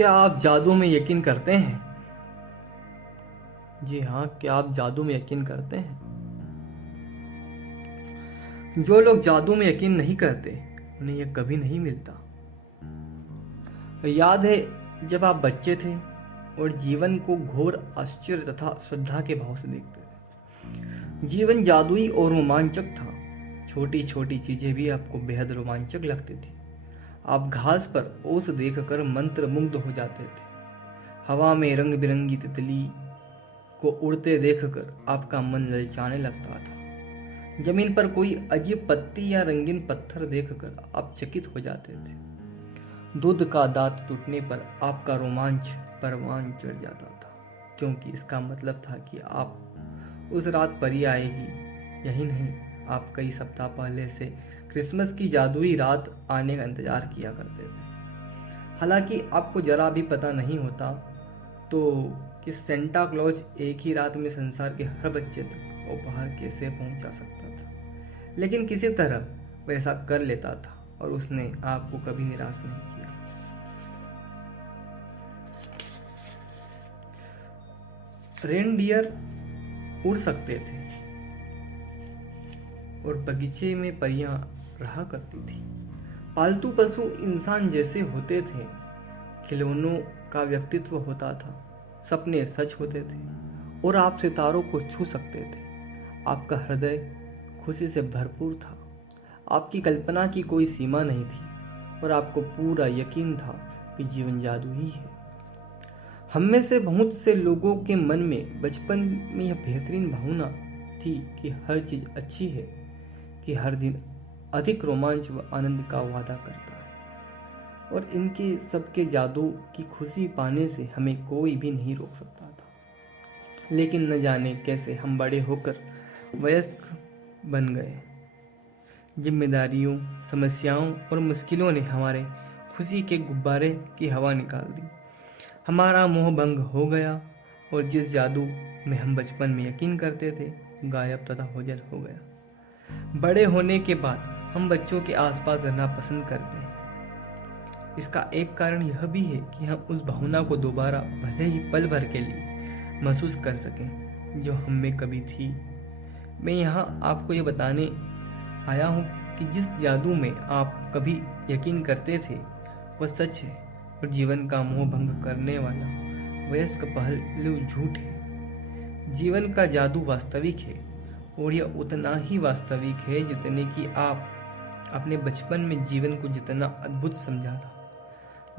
क्या आप जादू में यकीन करते हैं? जी हाँ, क्या आप जादू में यकीन करते हैं? जो लोग जादू में यकीन नहीं करते उन्हें यह कभी नहीं मिलता। याद है जब आप बच्चे थे और जीवन को घोर आश्चर्य तथा श्रद्धा के भाव से देखते थे। जीवन जादुई और रोमांचक था। छोटी छोटी चीजें भी आपको बेहद रोमांचक लगती थी। आप घास पर ओस देखकर मंत्र मुग्ध हो जाते थे। हवा में रंग बिरंगी तितली को उड़ते देखकर आपका मन ललचाने लगता था। जमीन पर कोई अजीब पत्ती या रंगीन पत्थर देखकर आप चकित हो जाते थे। दूध का दांत टूटने पर आपका रोमांच परवान चढ़ जाता था, क्योंकि इसका मतलब था कि आप उस रात परी आएगी। यही नहीं, आप कई सप्ताह पहले से क्रिसमस की जादुई रात आने का इंतजार किया करते थे। हालांकि आपको जरा भी पता नहीं होता तो कि सेंटा क्लॉज एक ही रात में संसार के हर बच्चे तक उपहार कैसे पहुंचा सकता था, लेकिन किसी तरह वह ऐसा कर लेता था और उसने आपको कभी निराश नहीं किया। रेनडियर उड़ सकते थे और बगीचे में परियां रहा करती थी। पालतू पशु इंसान जैसे होते थे। खिलौनों का व्यक्तित्व होता था। सपने सच होते थे और आप सितारों को छू सकते थे। आपका हृदय खुशी से भरपूर था। आपकी कल्पना की कोई सीमा नहीं थी और आपको पूरा यकीन था कि जीवन जादू ही है। हम में से बहुत से लोगों के मन में बचपन में यह बेहतरीन भावना थी कि हर चीज अच्छी है, कि हर दिन अधिक रोमांच व आनंद का वादा करता है और इनके सबके जादू की खुशी पाने से हमें कोई भी नहीं रोक सकता था। लेकिन न जाने कैसे हम बड़े होकर वयस्क बन गए। जिम्मेदारियों, समस्याओं और मुश्किलों ने हमारे खुशी के गुब्बारे की हवा निकाल दी। हमारा मोह भंग हो गया और जिस जादू में हम बचपन में यकीन करते थे गायब तथा ओझल हो गया। बड़े होने के बाद हम बच्चों के आसपास रहना पसंद करते हैं। इसका एक कारण यह भी है कि हम उस भावना को दोबारा भले ही पल भर के लिए महसूस कर सकें जो हम में कभी थी। मैं यहाँ आपको ये बताने आया हूँ कि जिस जादू में आप कभी यकीन करते थे वह सच है और जीवन का मोह भंग करने वाला वयस्क पहलू झूठ है। जीवन का जादू वास्तविक है और यह उतना ही वास्तविक है जितने कि आप अपने बचपन में जीवन को जितना अद्भुत समझा था।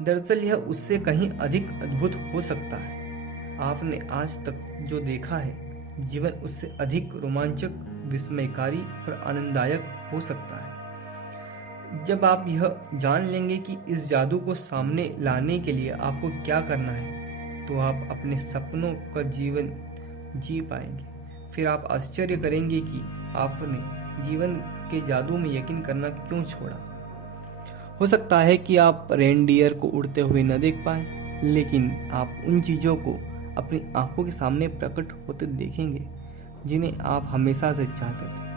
दरअसल यह उससे कहीं अधिक अद्भुत हो सकता है। आपने आज तक जो देखा है जीवन उससे अधिक रोमांचक, विस्मयकारी और आनंददायक हो सकता है। जब आप यह जान लेंगे कि इस जादू को सामने लाने के लिए आपको क्या करना है, तो आप अपने सपनों का जीवन जी पाएंगे। फिर आप आश्चर्य करेंगे कि आपने जीवन के जादू में यकीन करना क्यों छोड़ा। हो सकता है कि आप रेनडियर को उड़ते हुए न देख पाए, लेकिन आप उन चीज़ों को अपनी आंखों के सामने प्रकट होते देखेंगे जिन्हें आप हमेशा से चाहते थे।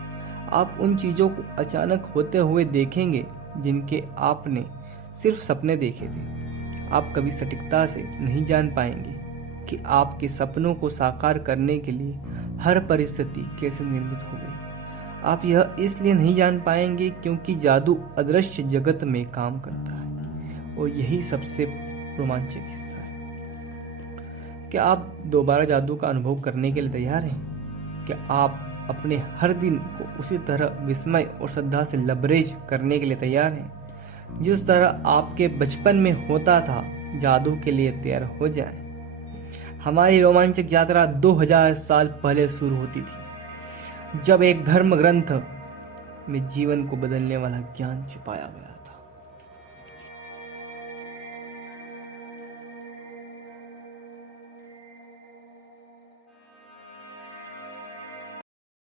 आप उन चीज़ों को अचानक होते हुए देखेंगे जिनके आपने सिर्फ सपने देखे थे। आप कभी सटीकता से नहीं जान पाएंगे कि आपके सपनों को साकार करने के लिए हर परिस्थिति कैसे निर्मित हो गई। आप यह इसलिए नहीं जान पाएंगे क्योंकि जादू अदृश्य जगत में काम करता है और यही सबसे रोमांचक हिस्सा है। क्या आप दोबारा जादू का अनुभव करने के लिए तैयार हैं? क्या आप अपने हर दिन को उसी तरह विस्मय और श्रद्धा से लबरेज करने के लिए तैयार हैं जिस तरह आपके बचपन में होता था? जादू के लिए तैयार हो जाएं। हमारी रोमांचक यात्रा 2000 साल पहले शुरू होती थी, जब एक धर्म ग्रंथ में जीवन को बदलने वाला ज्ञान छिपाया गया।